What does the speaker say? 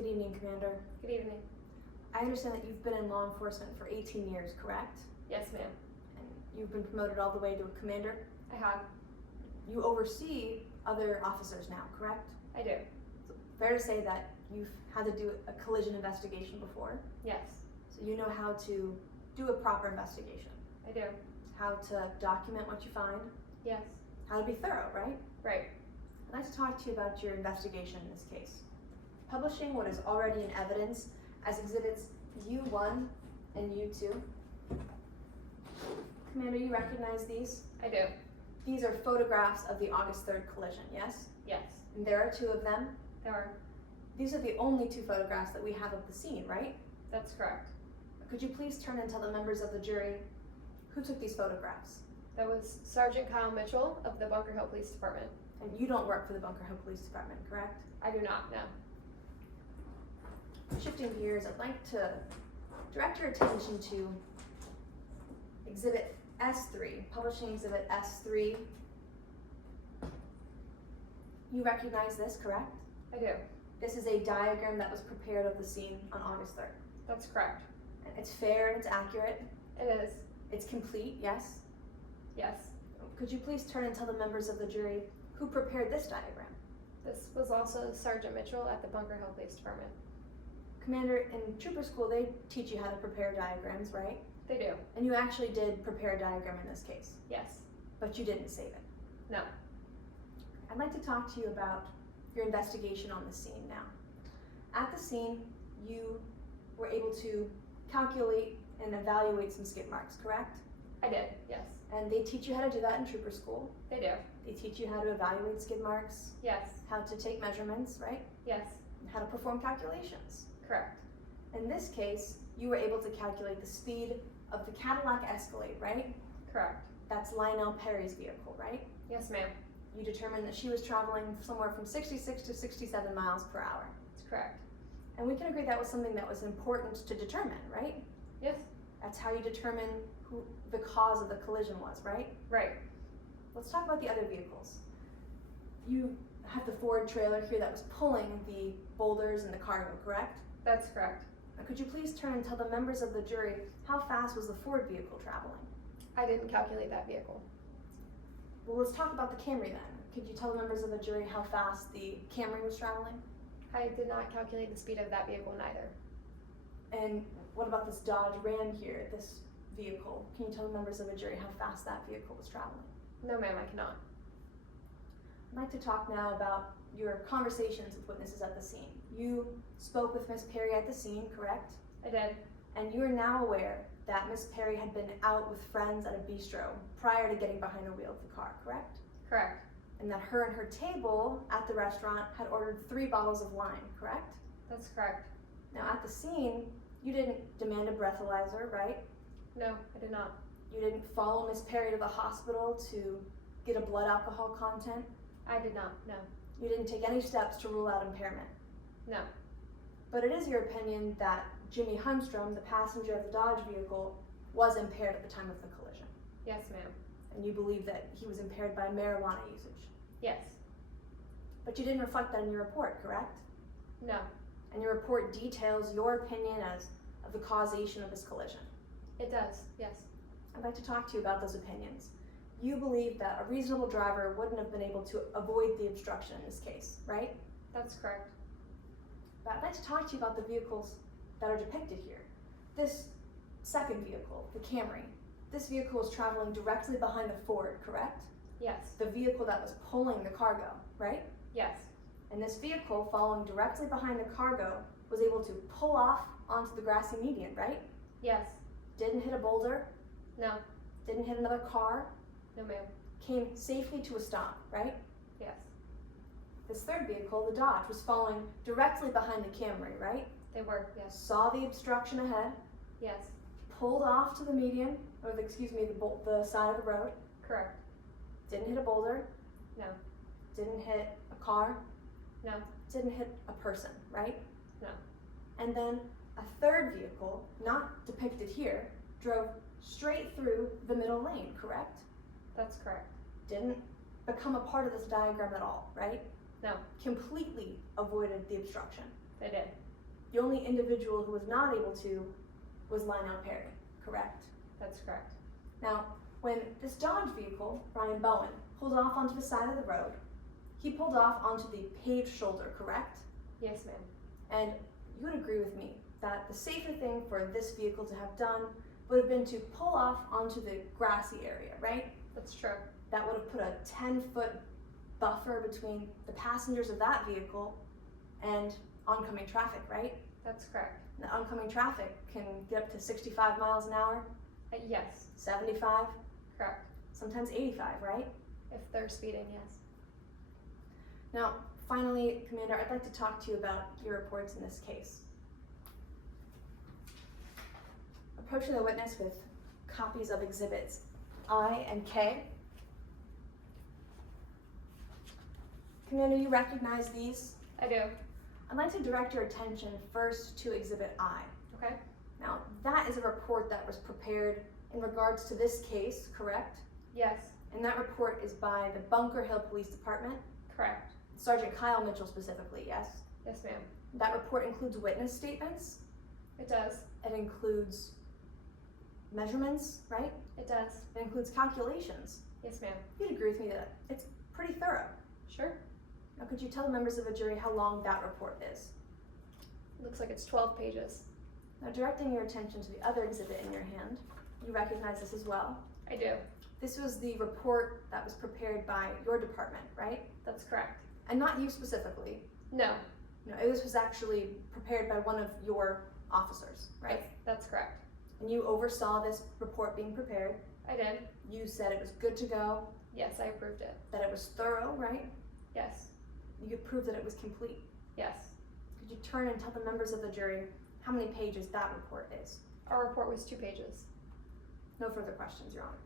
Good evening, Commander. Good evening. I understand that you've been in law enforcement for 18 years, correct? Yes, ma'am. And you've been promoted all the way to a commander? I have. You oversee other officers now, correct? I do. So fair to say that you've had to do a collision investigation before? Yes. So you know how to do a proper investigation? I do. How to document what you find? Yes. How to be thorough, right? Right. I'd like to talk to you about your investigation in this case. Publishing what is already in evidence as exhibits U1 and U2. Commander, you recognize these? I do. These are photographs of the August 3rd collision, yes? Yes. And there are two of them. There are. These are the only two photographs that we have of the scene, right? That's correct. Could you please turn and tell the members of the jury who took these photographs? That was Sergeant Kyle Mitchell of the Bunker Hill Police Department. And you don't work for the Bunker Hill Police Department, correct? I do not, no. Shifting gears, I'd like to direct your attention to Exhibit S3, Publishing Exhibit S3. You recognize this, correct? I do. This is a diagram that was prepared of the scene on August 3rd. That's correct. And it's fair and it's accurate. It is. It's complete, yes? Yes. Could you please turn and tell the members of the jury who prepared this diagram? This was also Sergeant Mitchell at the Bunker Hill Police Department. Commander, in trooper school, they teach you how to prepare diagrams, right? They do. And you actually did prepare a diagram in this case, Yes. but you didn't save it. No. I'd like to talk to you about your investigation on the scene now. At the scene, you were able to calculate and evaluate some skid marks, correct? I did. Yes. And they teach you how to do that in trooper school. They do. They teach you how to evaluate skid marks, Yes. how to take measurements, right? Yes. And how to perform calculations. Correct. In this case, you were able to calculate the speed of the Cadillac Escalade, right? Correct. That's Lionel Perry's vehicle, right? Yes, ma'am. You determined that she was traveling somewhere from 66 to 67 miles per hour. That's correct. And we can agree that was something that was important to determine, right? Yes. That's how you determine who the cause of the collision was, right? Right. Let's talk about the other vehicles. You have the Ford trailer here that was pulling the boulders and the cargo, correct? That's correct. Now, could you please turn and tell the members of the jury how fast was the Ford vehicle traveling? I didn't calculate that vehicle. Well, let's talk about the Camry then. Could you tell the members of the jury how fast the Camry was traveling? I did not calculate the speed of that vehicle neither. And what about this Dodge Ram here, this vehicle? Can you tell the members of the jury how fast that vehicle was traveling? No, ma'am, I cannot. I'd like to talk now about your conversations with witnesses at the scene. You spoke with Miss Perry at the scene, correct? I did. And you are now aware that Miss Perry had been out with friends at a bistro prior to getting behind the wheel of the car, correct? Correct. And that her and her table at the restaurant had ordered 3 bottles of wine, correct? That's correct. Now at the scene, you didn't demand a breathalyzer, right? No, I did not. You didn't follow Miss Perry to the hospital to get a blood alcohol content. I did not. No. You didn't take any steps to rule out impairment. No. But it is your opinion that Jimmy Hunstrom, the passenger of the Dodge vehicle, was impaired at the time of the collision. Yes, ma'am. And you believe that he was impaired by marijuana usage. Yes. But you didn't reflect that in your report, correct? No. And your report details your opinion as of the causation of this collision. It does. Yes. I'd like to talk to you about those opinions. You believe that a reasonable driver wouldn't have been able to avoid the obstruction in this case, right? That's correct. But I'd like to talk to you about the vehicles that are depicted here. This second vehicle, the Camry, this vehicle was traveling directly behind the Ford, correct? Yes. The vehicle that was pulling the cargo, right? Yes. And this vehicle, following directly behind the cargo, was able to pull off onto the grassy median, right? Yes. Didn't hit a boulder, No. didn't hit another car, No, ma'am. came safely to a stop, right? Yes. This third vehicle, the Dodge, was following directly behind the Camry, right? They were. Yes. Saw the obstruction ahead, Yes. pulled off to the median, or the side of the road, Correct. didn't hit a boulder, No. didn't hit a car, No. didn't hit a person, right? No. And then a third vehicle, not depicted here, drove straight through the middle lane, correct? That's correct. Didn't become a part of this diagram at all, right? No. Completely avoided the obstruction. They did. The only individual who was not able to was Lionel Perry, correct? That's correct. Now, when this Dodge vehicle, Ryan Bowen, pulled off onto the side of the road, he pulled off onto the paved shoulder, correct? Yes, ma'am. And you would agree with me that the safer thing for this vehicle to have done would have been to pull off onto the grassy area, right? That's true. That would have put a 10-foot buffer between the passengers of that vehicle and oncoming traffic, right? That's correct. And the oncoming traffic can get up to 65 miles an hour, Yes, 75, correct. sometimes 85, right? If they're speeding, yes. Now, finally, Commander, I'd like to talk to you about your reports in this case. Approaching the witness with copies of exhibits I and K. Commander, you recognize these? I do. I'd like to direct your attention first to Exhibit I. Okay. Now, that is a report that was prepared in regards to this case, correct? Yes, And that report is by the Bunker Hill Police Department, correct. Sergeant Kyle Mitchell specifically, yes? Yes, ma'am. That report includes witness statements, It does. it includes measurements, right? It does. It includes calculations. Yes, ma'am. You'd agree with me that it's pretty thorough. Sure. Now, could you tell the members of the jury how long that report is? Looks like it's 12 pages. Now, directing your attention to the other exhibit in your hand, you recognize this as well. I do. This was the report that was prepared by your department, right? That's correct. And not you specifically. No, No, this was actually prepared by one of your officers, right? that's correct. And you oversaw this report being prepared. I did. You said it was good to go, Yes, I approved it. that it was thorough, right? Yes. You could prove that it was complete. Yes. Could you turn and tell the members of the jury how many pages that report is? Our report was 2 pages. No further questions, Your Honor.